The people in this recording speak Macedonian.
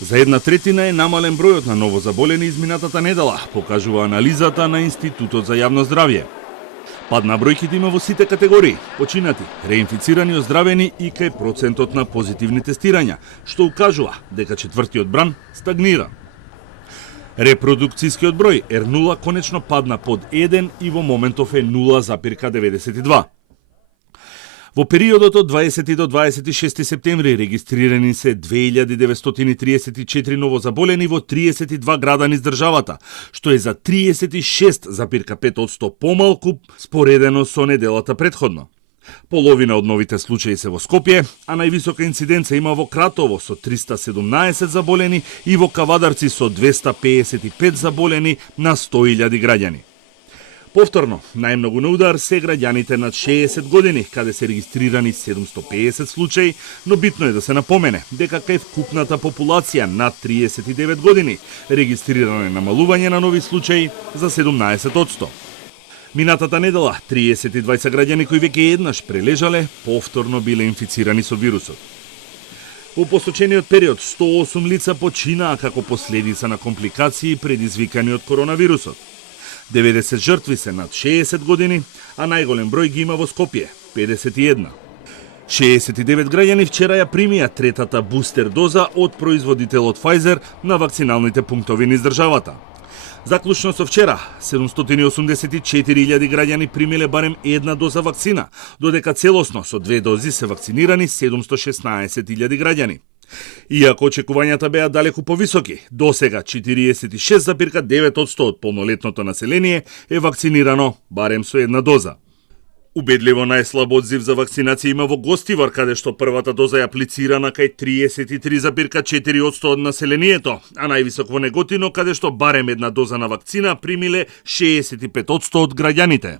За 1/3 е намален бројот на новозаболени изминатата недела, покажува анализата на Институтот за јавно здравје. Пад на бројките има во сите категории: починати, реинфицирани, оздравени и кај процентот на позитивни тестирања, што укажува дека четвртиот бран стагнира. Репродукцијскиот број R0 конечно падна под 1 и во моментов е 0,92. Во периодот од 20 до 26 септември регистрирани се 2934 новозаболени во 32 града низ државата, што е за 36,5% помалку споредено со неделата претходно. Половина од новите случаи се во Скопје, а највисока инциденца има во Кратово со 317 заболени и во Кавадарци со 255 заболени на 100.000 граѓани. Повторно, најмногу на удар се граѓаните над 60 години, каде се регистрирани 750 случаи, но битно е да се напомене дека кај вкупната популација над 39 години регистрирано е намалување на нови случаи за 17%. Минатата недела 32 граѓани кои веќе еднаш прележале, повторно биле инфицирани со вирусот. Во посочениот период 108 лица починаа како последица на компликации предизвикани од коронавирусот. 90 жртви се над 60 години, а најголем број ги има во Скопје – 51. 69 граѓани вчера ја примија третата бустер доза од производителот Pfizer на вакциналните пунктови низ државата. Заклучно со вчера, 784.000 граѓани примиле барем една доза вакцина, додека целосно со 2 дози се вакцинирани 716.000 граѓани. Иако очекувањата беа далеку повисоки, досега 46,9% од полнолетното население е вакцинирано барем со една доза. Убедливо најслаб одзив за вакцинација има во Гостивар, каде што првата доза е аплицирана кај 33,4% од населението, а највисок во Неготино, каде што барем една доза на вакцина примиле 65% од граѓаните.